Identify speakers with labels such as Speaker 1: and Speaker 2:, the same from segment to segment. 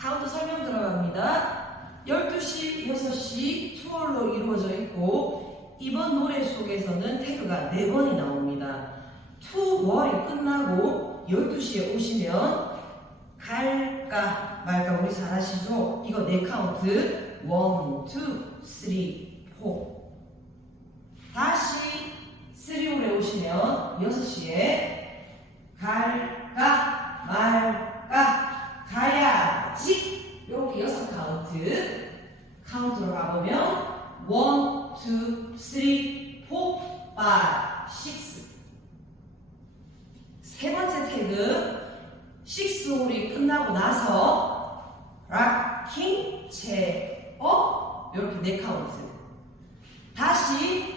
Speaker 1: 카운트 설명 들어갑니다. 12시, 6시 투얼로 이루어져 있고 이번 노래 속에서는 태그가 4번이 나옵니다. 투월이 끝나고 12시에 오시면 갈까 말까 우리 잘 아시죠? 이거 네 카운트 1, 2, 3, 4 다시 3홀에 오시면 6시에 갈까 말까 가야지 이렇게 여섯 카운트 카운트로 가보면 1, 2, 3, 4, 5, 6 세 번째 태그 6 홀이 끝나고 나서 락킹 체어 이렇게 네 카운트. 다시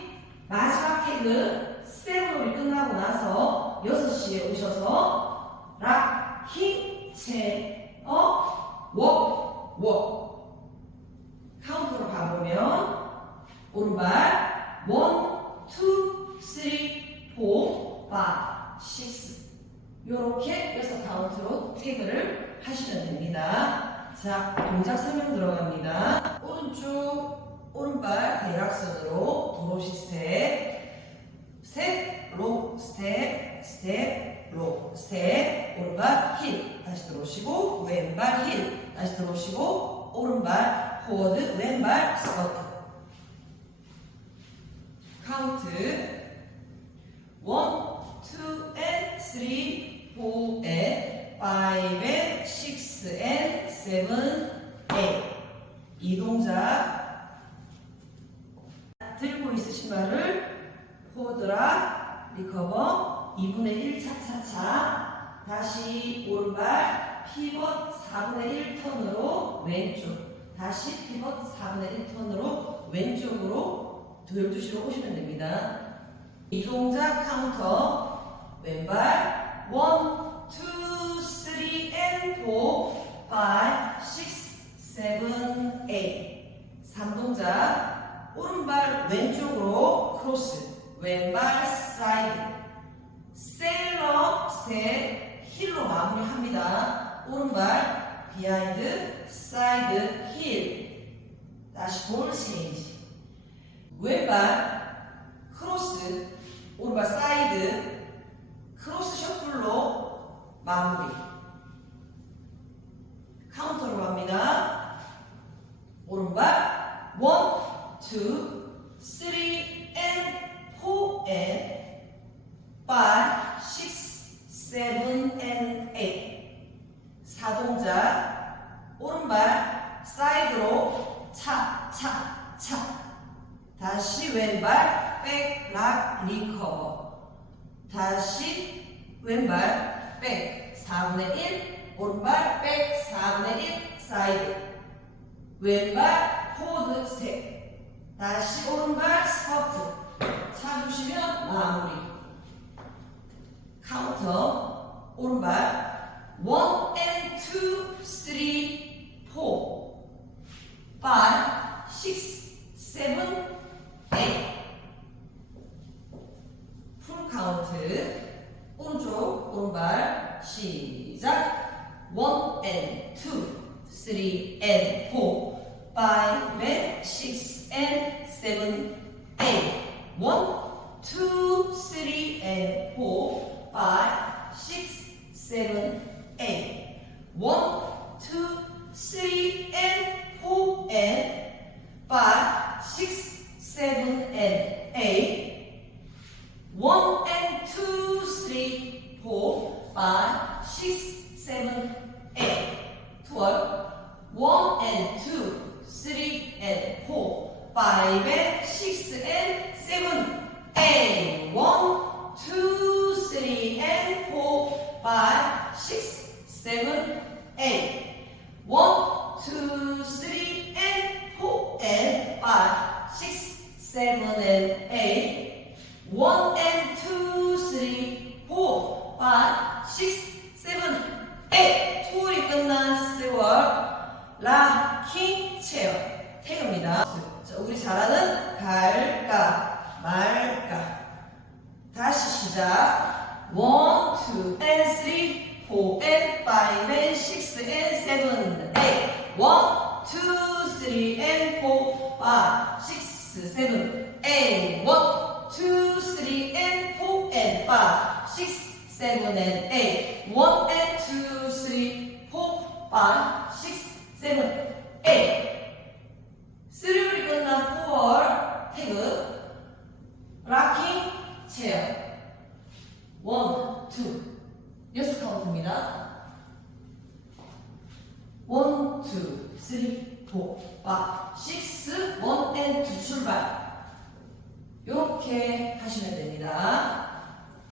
Speaker 1: 마지막 태그 7홀이 끝나고 나서 6시에 오셔서 락킹 체어 워워 카운트로 가보면 오른발 1, 2, 3, 4, 5, 6 이렇게 여섯 카운트로 태그를 하시면 됩니다. 자, 동작 설명 들어갑니다. 오른쪽, 오른발 대각선으로 도로 시 스텝, 스텝, 로, 스텝, 스텝, 로, 스텝, 오른발 힐, 다시 들어오시고, 왼발 힐, 다시 들어오시고, 오른발 포워드, 왼발 스쿼트. 카운트 1, 2, and 3, 4, and 5, and 6, and 7, 8. 이 동작 들고 있으신 말을 포드라 리커버 2분의 1 차차차 다시 오른발 피벗 4분의 1 턴으로 왼쪽 다시 피벗 4분의 1 턴으로 왼쪽으로 12시로 오시면 됩니다. 이 동작 카운터 왼발 1, 2, 3 and 4 5, 6, 7, 8 3동작 오른발 왼쪽으로 크로스 왼발 사이드. 세일러 스텝 힐로 마무리합니다. 오른발 비하인드 사이드 힐 다시 볼 체인지. 왼발 크로스 오른발 사이드 크로스 셔플로 마무리. 카운터로 갑니다. 오른발 1, 2, 3 and 4 and 5, 6, 7 and 8 사동작 오른발 사이드로 차, 차, 차. 다시 왼발 백, 락, 리커버 다시 왼발 백 4분의 1 오른발 백 4분의 1 사이드. 왼발 포드 스텝 다시 오른발 스쿼트 6 7 8풀 카운트 오른쪽 오른발 시작 1 and 2 3 and 4 5 and 6 and 7 8 1 2 3 and 4 5 6 7 six, seven, and eight. One and two, three, four, five, six, seven, eight. Twelve. One and two, three and four, five and six and seven, eight. One, two, three and four, five, six, seven, eight. 6, 7 and 8, 1 and 2, 3, 4, 5, 6, 7, 8 투어이 끝난 세월 락킹 체어 태그입니다. 자, 우리 잘하는 갈까 말까. 다시 시작. 1, 2, and 3, 4, and 5, and 6, and 7, 8 two, six, seven, and eight. One and two, three, four, five, six, seven, eight. 쓰리로 끝난 포월 태그 락킹 체어 원, 투 여섯 카운트입니다. 원, 투, 쓰리, 포, 파, 식스, 원, 앤, 투 출발. 이렇게 하시면 됩니다.